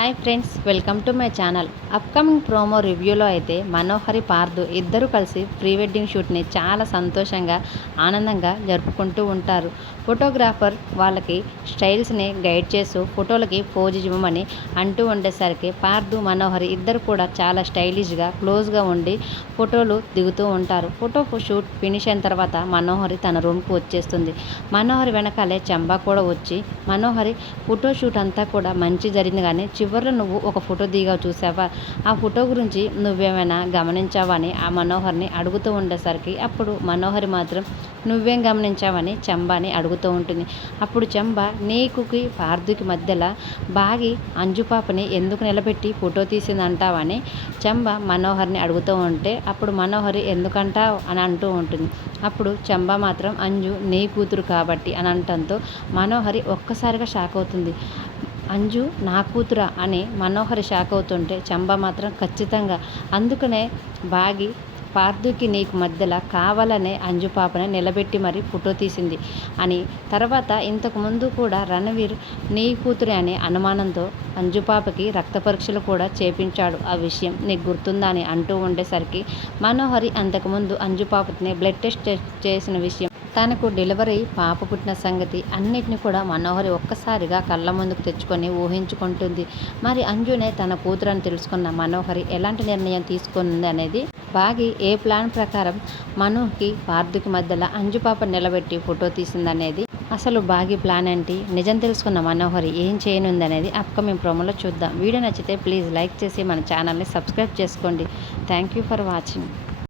Hi friends, welcome to my channel. Upcoming promo రివ్యూలో అయితే మనోహరి పార్దు ఇద్దరు కలిసి ప్రీ వెడ్డింగ్ షూట్ని చాలా సంతోషంగా ఆనందంగా జరుపుకుంటూ ఉంటారు. ఫోటోగ్రాఫర్ వాళ్ళకి స్టైల్స్ని గైడ్ చేస్తూ ఫోటోలకి పోజ్ ఇవ్వమని అంటూ ఉండేసరికి పార్దు మనోహరి ఇద్దరు కూడా చాలా స్టైలిష్గా క్లోజ్గా ఉండి ఫోటోలు దిగుతూ ఉంటారు. ఫోటో షూట్ ఫినిష్ అయిన తర్వాత మనోహరి తన రూమ్కి వచ్చేస్తుంది. మనోహరి వెనకాలే చంబా కూడా వచ్చి, మనోహరి ఫోటో షూట్ అంతా కూడా మంచి జరిగింది, కానీ చివరిలో నువ్వు ఒక ఫోటో దిగావు చూసావా, ఆ ఫోటో గురించి నువ్వేమైనా గమనించావా అని ఆ మనోహర్ని అడుగుతూ ఉండేసరికి అప్పుడు మనోహరి మాత్రం నువ్వేం గమనించావని చంబాని అడుగుతూ ఉంటుంది. అప్పుడు చంబా నీకుకి పార్దుకి మధ్యలో బాగి అంజుపాపని ఎందుకు నిలబెట్టి ఫోటో తీసిందంటావని చంబా మనోహర్ని అడుగుతూ ఉంటే అప్పుడు మనోహరి ఎందుకంటావు అని అంటూ ఉంటుంది. అప్పుడు చంబా మాత్రం అంజు నీ కూతురు కాబట్టి అని అనటంతో మనోహరి ఒక్కసారిగా షాక్ అవుతుంది. అంజు నా కూతురా అని మనోహరి షాక్ అవుతుంటే చంబా మాత్రం ఖచ్చితంగా, అందుకనే బాగి పార్దుకి నీకు మధ్యలో కావాలనే అంజు పాపని నిలబెట్టి మరీ ఫోటో తీసింది అని, తర్వాత ఇంతకుముందు కూడా రణవీర్ నీ కూతురే అనే అనుమానంతో అంజు పాపకి రక్త పరీక్షలు కూడా చేపించాడు, ఆ విషయం నీకు గుర్తుందా అని అంటూ ఉండేసరికి మనోహరి అంతకుముందు అంజు పాపని బ్లడ్ టెస్ట్ చేసిన విషయం, తనకు డెలివరీ పాప పుట్టిన సంగతి అన్నిటిని కూడా మనోహరి ఒక్కసారిగా కళ్ళ ముందుకు తెచ్చుకొని ఊహించుకుంటుంది. మరి అంజునే తన కూతురని తెలుసుకున్న మనోహరి ఎలాంటి నిర్ణయం తీసుకుంది అనేది, బాగి ఏ ప్లాన్ ప్రకారం మనోకి పార్దుకి మధ్యలో అంజు పాప నిలబెట్టి ఫోటో తీసిందనేది, అసలు బాగి ప్లాన్ ఏంటి, నిజం తెలుసుకున్న మనోహరి ఏం చేయనుంది అనేది అప్కమింగ్ ప్రోమోలో చూద్దాం. వీడియో నచ్చితే ప్లీజ్ లైక్ చేసి మన ఛానల్ని సబ్స్క్రైబ్ చేసుకోండి. Thank you for watching.